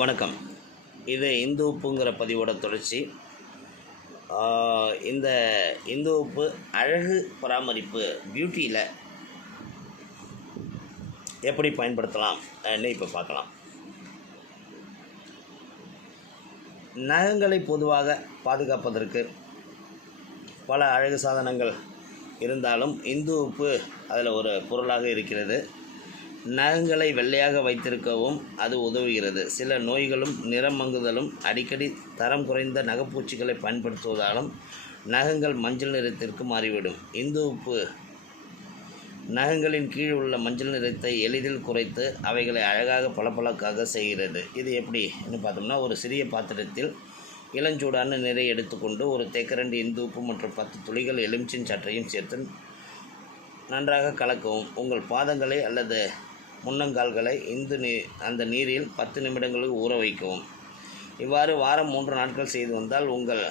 வணக்கம். இது இந்து உப்புங்கிற பதிவோட தொடர்ச்சி. இந்த இந்து உப்பு அழகு பராமரிப்பு பியூட்டியில் எப்படி பயன்படுத்தலாம் இப்போ பார்க்கலாம். நகங்களை பொதுவாக பாதுகாப்பதற்கு பல அழகு சாதனங்கள் இருந்தாலும் இந்து உப்பு அதில் ஒரு பொருளாக இருக்கிறது. நகங்களை வெள்ளையாக வைத்திருக்கவும் அது உதவுகிறது. சில நோய்களும் நிறம் மங்குதலும் அடிக்கடி தரம் குறைந்த நகைப்பூச்சிகளை பயன்படுத்துவதாலும் நகங்கள் மஞ்சள் நிறத்திற்கு மாறிவிடும். இந்து உப்பு நகங்களின் கீழ் உள்ள மஞ்சள் நிறத்தை எளிதில் குறைத்து அவைகளை அழகாக பளபளக்காக செய்கிறது. இது எப்படின்னு பார்த்தோம்னா ஒரு சிறிய பாத்திரத்தில் இளஞ்சூடான நிறை எடுத்துக்கொண்டு ஒரு தேக்கரண்டி இந்து உப்பு மற்றும் பத்து துளிகள் எலுமிச்சின் சற்றையும் சேர்த்து நன்றாக கலக்கவும். உங்கள் பாதங்களை அல்லது முன்னங்கால்களை இந்து நீர் அந்த நீரில் பத்து நிமிடங்களுக்கு ஊற வைக்கவும். இவ்வாறு வாரம் மூன்று நாட்கள் செய்து வந்தால் உங்கள்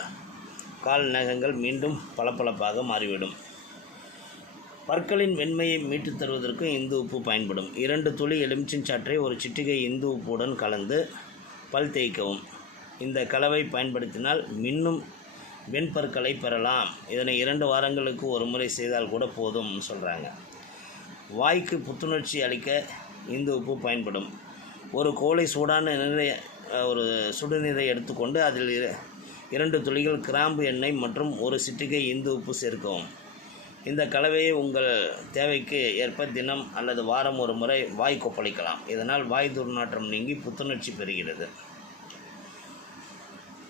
கால் நகங்கள் மீண்டும் பளபளப்பாக மாறிவிடும். பற்களின் வெண்மையை மீட்டுத் தருவதற்கு இந்து உப்பு பயன்படும். இரண்டு துளி எலுமிச்சின் சாற்றை ஒரு சிட்டிகை இந்து உப்புடன் கலந்து பல் தேய்க்கவும். இந்த கலவை பயன்படுத்தினால் மின்னும் வெண்பற்களை பெறலாம். இதனை இரண்டு வாரங்களுக்கு ஒரு முறை செய்தால் கூட போதும் சொல்கிறாங்க வாய்க்கு புத்துணர்ச்சி அளிக்க இந்து உப்பு பயன்படும். ஒரு கோலை சூடான நிறை ஒரு சுடுநீரை எடுத்துக்கொண்டு அதில் இரண்டு துளிகள் கிராம்பு எண்ணெய் மற்றும் ஒரு சிட்டிகை இந்து உப்பு சேர்க்கவும். இந்த கலவையை உங்கள் தேவைக்கு ஏற்ப தினம் அல்லது வாரம் ஒரு முறை வாய் கொப்பளிக்கலாம். இதனால் வாய் துர்நாற்றம் நீங்கி புத்துணர்ச்சி பெறுகிறது.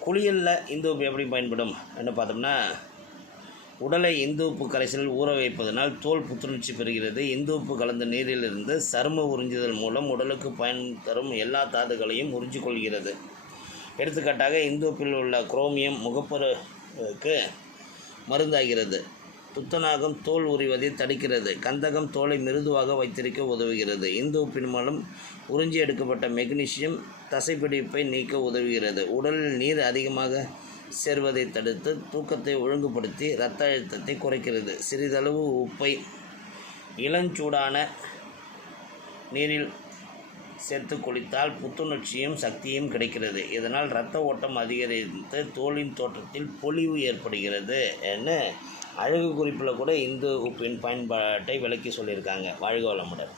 குளியலில் இந்து உப்பு எப்படி பயன்படும்? என்று பார்த்தோம்னா உடலை இந்து உப்பு கரைசலில் ஊற வைப்பதனால் தோல் புத்துணர்ச்சி பெறுகிறது. இந்து உப்பு கலந்த நீரிலிருந்து சரும உறிஞ்சுதல் மூலம் உடலுக்கு பயன் தரும் எல்லா தாதுகளையும் உறிஞ்சிக்கொள்கிறது. எடுத்துக்காட்டாக இந்துப்பில் உள்ள குரோமியம் முகப்பருக்கு மருந்தாகிறது. துத்தநாகம் தோல் உரிவதை தடுக்கிறது. கந்தகம் தோலை மிருதுவாக வைத்திருக்க உதவுகிறது. இந்து உப்பின் மூலம் உறிஞ்சி எடுக்கப்பட்ட மெக்னீசியம் தசைப்பிடிப்பை நீக்க உதவுகிறது. உடலில் நீர் அதிகமாக சேர்வதை தடுத்து தூக்கத்தை ஒழுங்குபடுத்தி இரத்த அழுத்தத்தை குறைக்கிறது. சிறிதளவு உப்பை இளஞ்சூடான நீரில் சேர்த்து குளித்தால் புத்துணர்ச்சியும் சக்தியும் கிடைக்கிறது. இதனால் இரத்த ஓட்டம் அதிகரித்து தோலின் தோற்றத்தில் பொலிவு ஏற்படுகிறது என்று அழகு குறிப்பில் கூட இந்து உப்பின் பயன்பாட்டை விளக்கி சொல்லியிருக்காங்க. வாழ்க வளமுடன்.